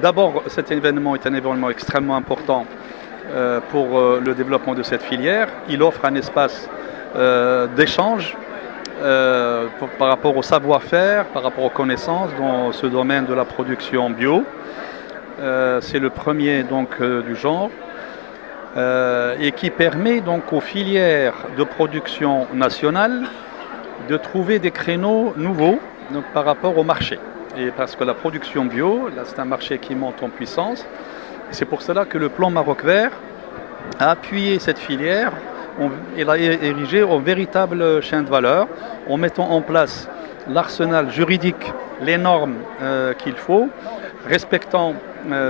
D'abord, cet événement est un événement extrêmement important pour le développement de cette filière. Il offre un espace d'échange par rapport au savoir-faire, par rapport aux connaissances dans ce domaine de la production bio. C'est le premier du genre et qui permet donc aux filières de production nationale de trouver des créneaux nouveaux donc, par rapport au marché. Et parce que la production bio, là c'est un marché qui monte en puissance. C'est pour cela que le plan Maroc Vert a appuyé cette filière. Il a érigé en véritable chaîne de valeur en mettant en place l'arsenal juridique, les normes qu'il faut, respectant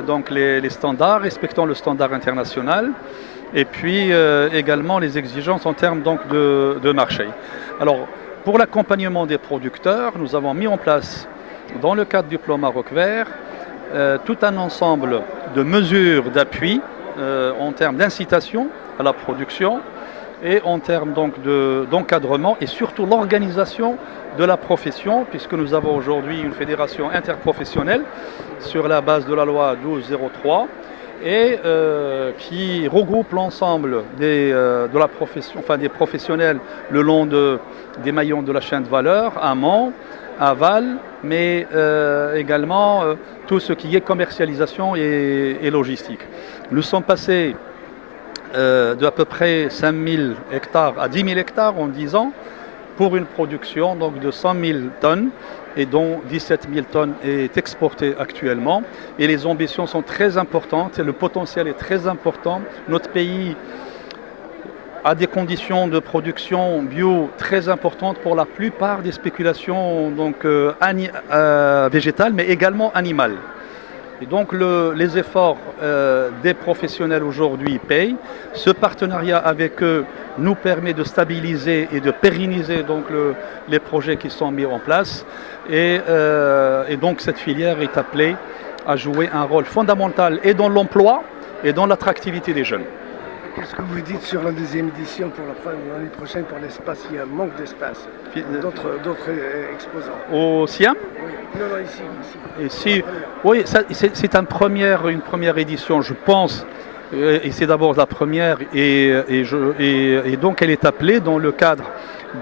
donc les standards, respectant le standard international et puis également les exigences en termes donc, de marché. Alors, pour l'accompagnement des producteurs, nous avons mis en place, dans le cadre du plan Maroc Vert, tout un ensemble de mesures d'appui en termes d'incitation à la production et en termes donc d'encadrement et surtout l'organisation de la profession, puisque nous avons aujourd'hui une fédération interprofessionnelle sur la base de la loi 1203 et qui regroupe l'ensemble des professionnels le long des maillons de la chaîne de valeur, amont, aval, mais également tout ce qui est commercialisation et logistique. Nous sommes passés de à peu près 5 000 hectares à 10 000 hectares en 10 ans pour une production donc, de 100 000 tonnes et dont 17 000 tonnes est exportée actuellement. Et les ambitions sont très importantes et le potentiel est très important. Notre pays a des conditions de production bio très importantes pour la plupart des spéculations donc, végétales mais également animales. Et donc les efforts des professionnels aujourd'hui payent. Ce partenariat avec eux nous permet de stabiliser et de pérenniser donc les projets qui sont mis en place. Et donc cette filière est appelée à jouer un rôle fondamental et dans l'emploi et dans l'attractivité des jeunes. Qu'est-ce que vous dites sur la deuxième édition pour l'année prochaine pour l'espace? Il y a un manque d'espace. D'autres exposants. Au Siam? Oui, non, ici. Ici, oui, c'est une première édition, je pense. Et c'est d'abord la première et donc elle est appelée dans le cadre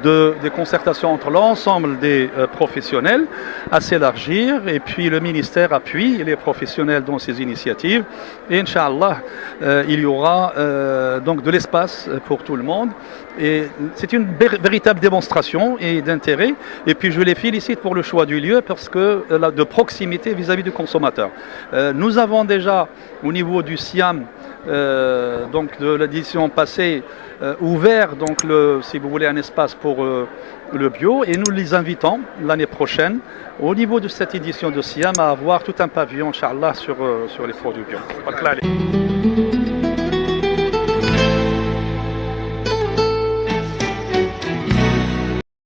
des concertations entre l'ensemble des professionnels à s'élargir et puis le ministère appuie les professionnels dans ces initiatives et Inch'Allah il y aura donc de l'espace pour tout le monde et c'est une véritable démonstration et d'intérêt et puis je les félicite pour le choix du lieu parce que de proximité vis-à-vis du consommateur. Nous avons déjà au niveau du Siam donc de l'édition passée ouvert donc si vous voulez un espace pour le bio et nous les invitons l'année prochaine au niveau de cette édition de Siam à avoir tout un pavillon Inch'Allah sur les produits bio.